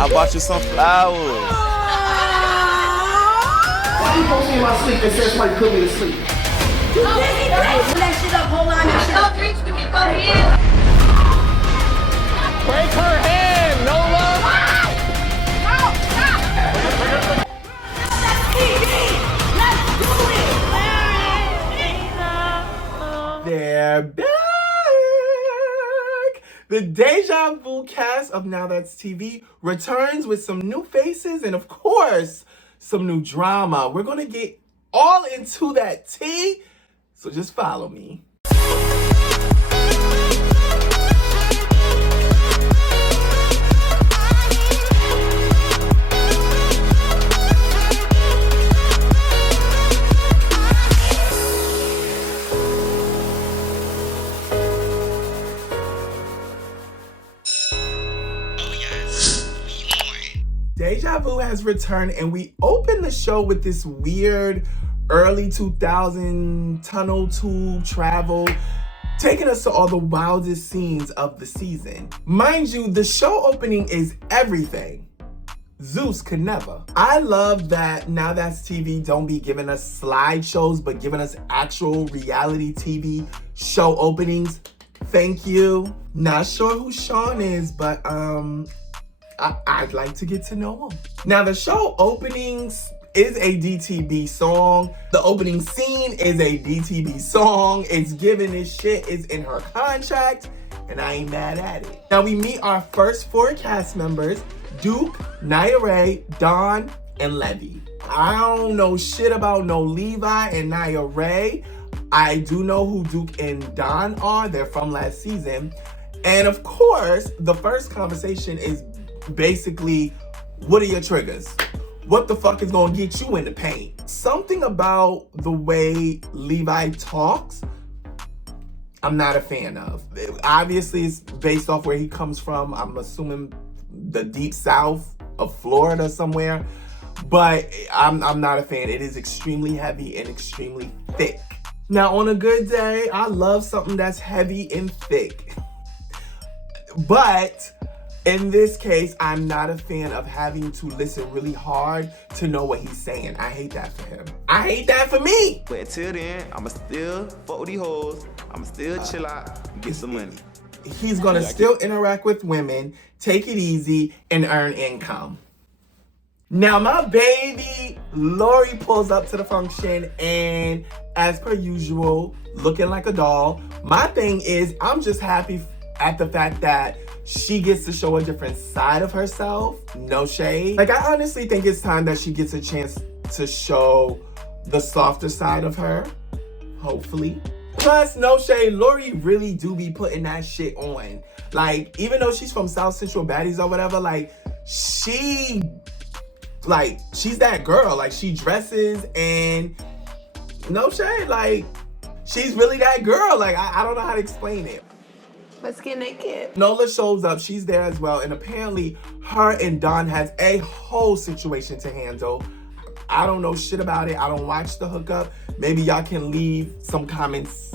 I bought you some flowers. Why you post me in my sleep and says somebody put me to sleep? You busy, bitch! That shit up, hold on, that shit up. Don't reach to me, go here. Break her hand, Nola. No, stop! NowThatsTV! Let's do it! They're back! The Deja Vu cast of Now That's TV returns with some new faces and, of course, some new drama. We're gonna get all into that tea, so just follow me. Deja Vu has returned, and we open the show with this weird early 2000 tunnel tube travel, taking us to all the wildest scenes of the season. Mind you, the show opening is everything Zeus could never. I love that Now That's TV don't be giving us slideshows, but giving us actual reality TV show openings. Thank you. Not sure who Sean is, but I'd like to get to know him. Now, the show openings is a DTV song. The opening scene is a DTV song. It's given this shit is in her contract, and I ain't mad at it. Now, we meet our first 4 cast members, Duke, Naya, Don, and Levy. I don't know shit about no Levi and Naya. I do know who Duke and Don are. They're from last season. And of course, the first conversation is basically, what are your triggers? What the fuck is gonna get you in the paint? Something about the way Levi talks, I'm not a fan of. Obviously, it's based off where he comes from. I'm assuming the deep south of Florida somewhere, but I'm not a fan. It is extremely heavy and extremely thick. Now, on a good day, I love something that's heavy and thick. But in this case, I'm not a fan of having to listen really hard to know what he's saying. I hate that for him. I hate that for me. But until then, I'ma still fuck with these hoes. I'ma still chill out and get some money. He's gonna still interact with women, take it easy, and earn income. Now, my baby Lori pulls up to the function, and as per usual, looking like a doll. My thing is, I'm just happy at the fact that she gets to show a different side of herself. No shade. Like, I honestly think it's time that she gets a chance to show the softer side of her. Hopefully. Plus, no shade, Lori really do be putting that shit on. Like, even though she's from South Central Baddies or whatever, like, she's that girl. Like, she dresses and no shade, like, she's really that girl. Like, I don't know how to explain it. Let's get naked. Nola shows up, she's there as well, and apparently her and Don has a whole situation to handle. I don't know shit about it. I don't watch the hookup. Maybe y'all can leave some comments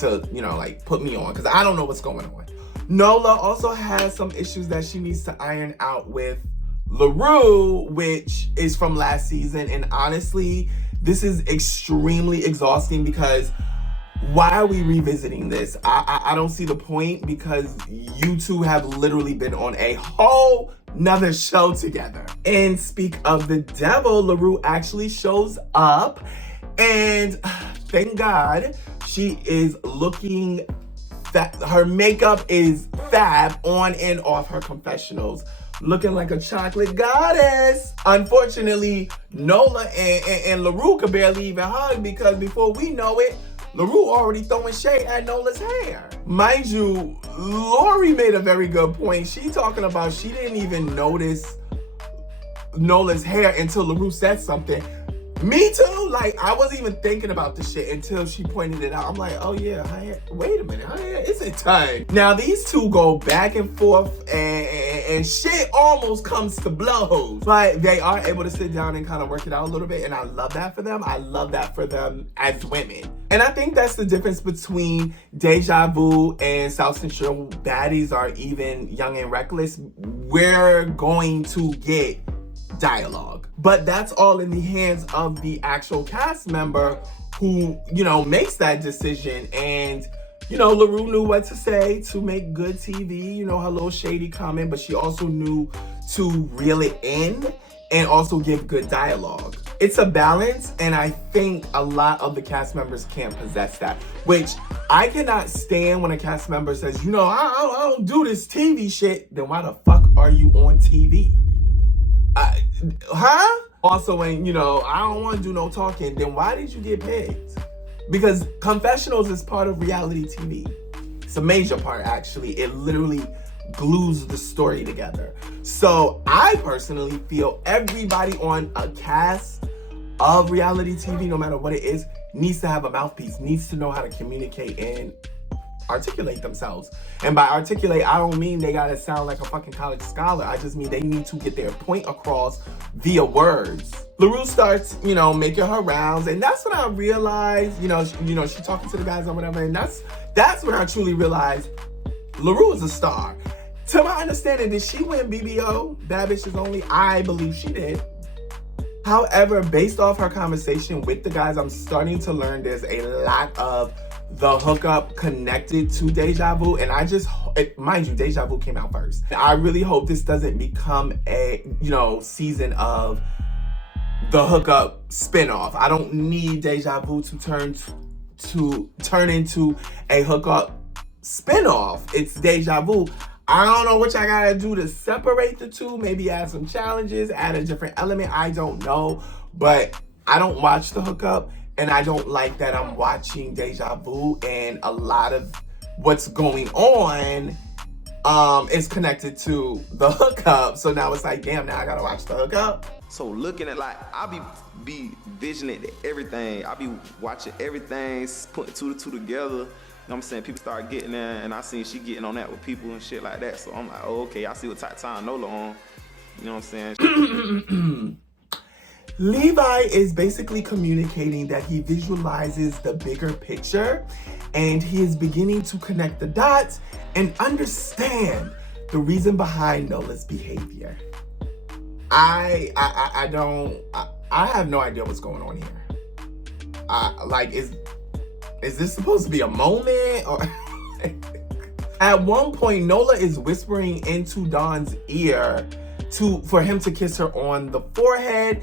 to, like, put me on, because I don't know what's going on. Nola also has some issues that she needs to iron out with Laroo, which is from last season, and honestly, this is extremely exhausting because why are we revisiting this? I don't see the point, because you two have literally been on a whole nother show together. And speak of the devil, Laroo actually shows up, and thank God she is looking her makeup is fab on and off her confessionals, looking like a chocolate goddess. Unfortunately, Nola and Laroo could barely even hug, because before we know it, Laroo already throwing shade at Nola's hair. Mind you, Lori made a very good point. She talking about she didn't even notice Nola's hair until Laroo said something. Me too. Like, I wasn't even thinking about the shit until she pointed it out. I'm like, oh yeah, her hair. Wait a minute, her hair isn't tight. Now these two go back and forth, and shit almost comes to blows. But they are able to sit down and kind of work it out a little bit, and I love that for them. I love that for them as women. And I think that's the difference between Deja Vu and South Central Baddies, or even Young and Reckless. we're going to get dialogue. But that's all in the hands of the actual cast member who, you know, makes that decision. And, you know, Laroo knew what to say to make good TV, you know, her little shady comment, but she also knew to reel it in and also give good dialogue. It's a balance, and I think a lot of the cast members can't possess that, which I cannot stand when a cast member says, you know, I don't do this TV shit. Then why the fuck are you on TV? Also, when, you know, I don't want to do no talking, then why did you get picked? Because confessionals is part of reality TV. It's a major part, actually. It literally glues the story together. So I personally feel everybody on a cast of reality TV, no matter what it is, needs to have a mouthpiece, needs to know how to communicate and articulate themselves. And by articulate, I don't mean they gotta sound like a fucking college scholar. I just mean they need to get their point across via words. Laroo starts, you know, making her rounds, and that's when I realized, you know, she talking to the guys or whatever, and that's when I truly realized Laroo is a star. To my understanding, did she win BBO, Bad Bitches Only? I believe she did. However, based off her conversation with the guys, I'm starting to learn there's a lot of the hookup connected to Deja Vu, and I just, mind you, Deja Vu came out first. I really hope this doesn't become a, you know, season of the hookup spinoff. I don't need Deja Vu to turn into a hookup spinoff. It's Deja Vu. I don't know what I gotta do to separate the two. Maybe add some challenges, add a different element. I don't know, but I don't watch the hookup. And I don't like that I'm watching Deja Vu, and a lot of what's going on is connected to the hookup. So now it's like, damn, now I gotta watch the hookup. So looking at, like, I be visioning everything. I be watching everything, putting two to two together. You know what I'm saying? People start getting there, and I seen she getting on that with people and shit like that. So I'm like, oh, okay, I see what type of time Nola on. You know what I'm saying? Levi is basically communicating that he visualizes the bigger picture, and he is beginning to connect the dots and understand the reason behind Nola's behavior. I have no idea what's going on here. Like, is this supposed to be a moment? Or at one point, Nola is whispering into Don's ear for him to kiss her on the forehead.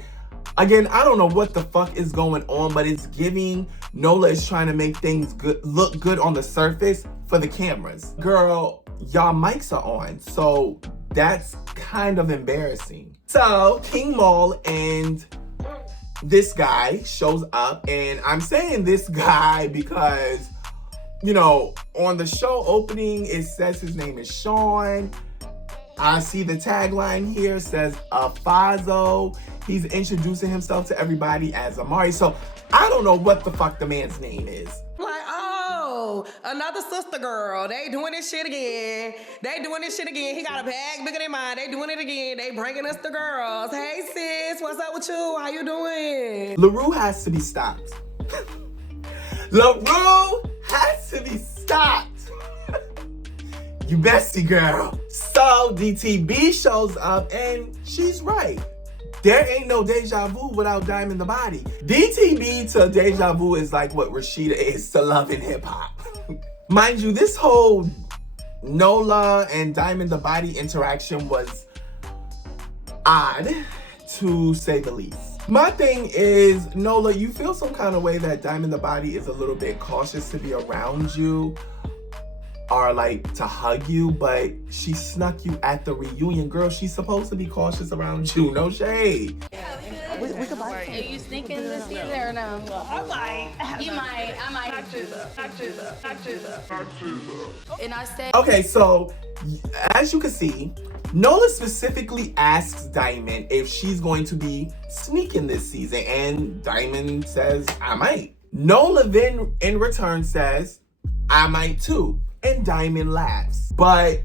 Again, I don't know what the fuck is going on, but it's giving Nola is trying to make things look good on the surface for the cameras. Girl, y'all mics are on, so that's kind of embarrassing. So King Maul and this guy shows up, and I'm saying this guy because, you know, on the show opening, it says his name is Sean. I see the tagline here says Fazo. He's introducing himself to everybody as Amari. So I don't know what the fuck the man's name is. Like, oh, another sister girl. They doing this shit again. He got a bag bigger than mine. They doing it again. They bringing us the girls. Hey sis, what's up with you? How you doing? Laroo has to be stopped. Laroo has to be stopped. You bestie girl. So DTB shows up, and she's right. There ain't no Deja Vu without Diamond the Body. DTB to Deja Vu is like what Rashida is to Love and Hip Hop. Mind you, this whole Nola and Diamond the Body interaction was odd, to say the least. My thing is, Nola, you feel some kind of way that Diamond the Body is a little bit cautious to be around you, or like to hug you, but she snuck you at the reunion. Girl, she's supposed to be cautious around you. No shade. We could buy it. Are you sneaking this season or no? I might. You might. I might. Not choose. And I said, Okay, so as you can see, Nola specifically asks Diamond if she's going to be sneaking this season, and Diamond says, I might. Nola then in return says, I might too. And Diamond laughs. But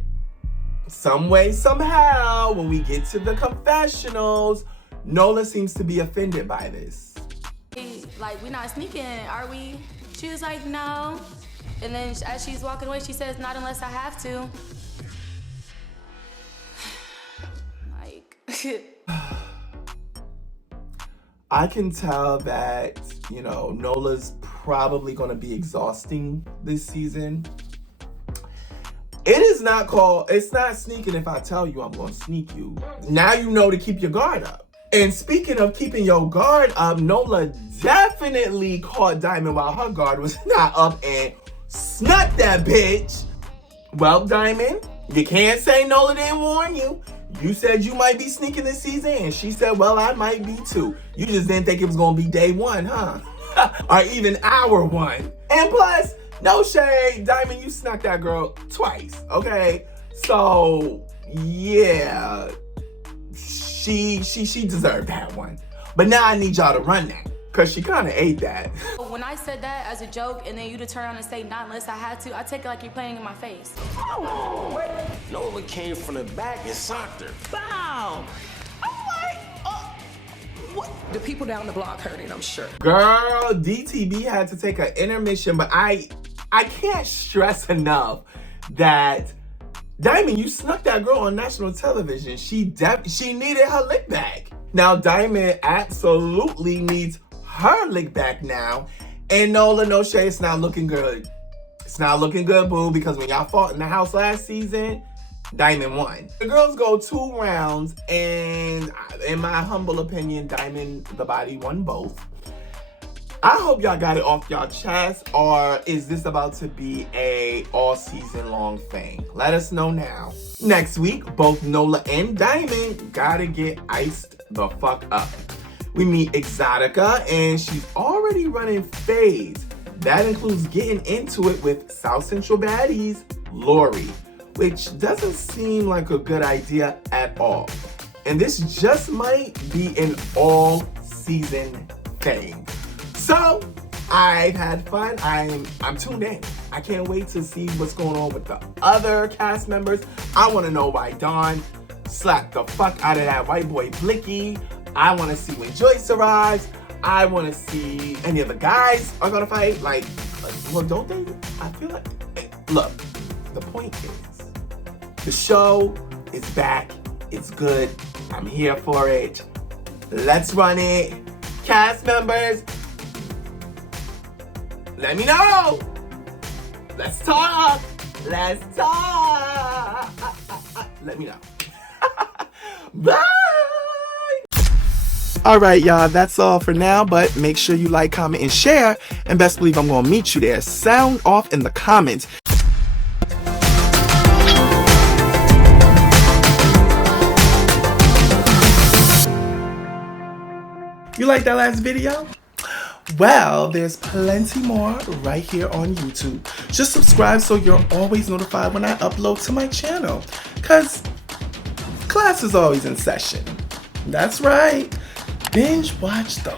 some way, somehow, when we get to the confessionals, Nola seems to be offended by this. like, we're not sneaking, are we? She was like, no. And then as she's walking away, she says, not unless I have to. I can tell that, you know, Nola's probably going to be exhausting this season. It's not sneaking if I tell you I'm going to sneak you. Now you know to keep your guard up. And speaking of keeping your guard up, Nola definitely caught Diamond while her guard was not up and snuck that bitch. Well, Diamond, you can't say Nola didn't warn you. You said you might be sneaking this season, and she said, well, I might be too. You just didn't think it was going to be day one, huh? Or even hour one. And plus, no shade, Diamond, you snuck that girl twice, okay? So, yeah, she deserved that one. But now I need y'all to run that, because she kind of ate that. When I said that as a joke, and then you to turn around and say, not unless I had to, I take it like you're playing in my face. Nola came from the back and socked her. Bow. I'm like, what? The people down the block heard it, I'm sure. Girl, DTV had to take an intermission, but I can't stress enough that Diamond, you snuck that girl on national television. She needed her lick back. Now Diamond absolutely needs her lick back now. And Nola, no shade, it's not looking good. It's not looking good, boo, because when y'all fought in the house last season, Diamond won. The girls go 2 rounds, and in my humble opinion, Diamond, the body, won both. I hope y'all got it off y'all chest, or is this about to be a all season long thing? Let us know now. Next week, both Nola and Diamond gotta get iced the fuck up. We meet Exotica, and she's already running phase. That includes getting into it with South Central Baddies, Lori, which doesn't seem like a good idea at all. And this just might be an all season thing. So, I've had fun. I'm tuned in. I can't wait to see what's going on with the other cast members. I want to know why Don slapped the fuck out of that white boy Blicky. I want to see when Joyce arrives. I want to see any of the guys are going to fight. Like, well, don't they? I feel like, look, the point is, the show is back. It's good. I'm here for it. Let's run it. Cast members, let me know. Let's talk. Let's talk. Let me know. Bye. All right, y'all, that's all for now, but make sure you like, comment, and share. And best believe I'm going to meet you there. Sound off in the comments. You like that last video? Well, there's plenty more right here on YouTube. Just subscribe so you're always notified when I upload to my channel. Because class is always in session. That's right. Binge watch the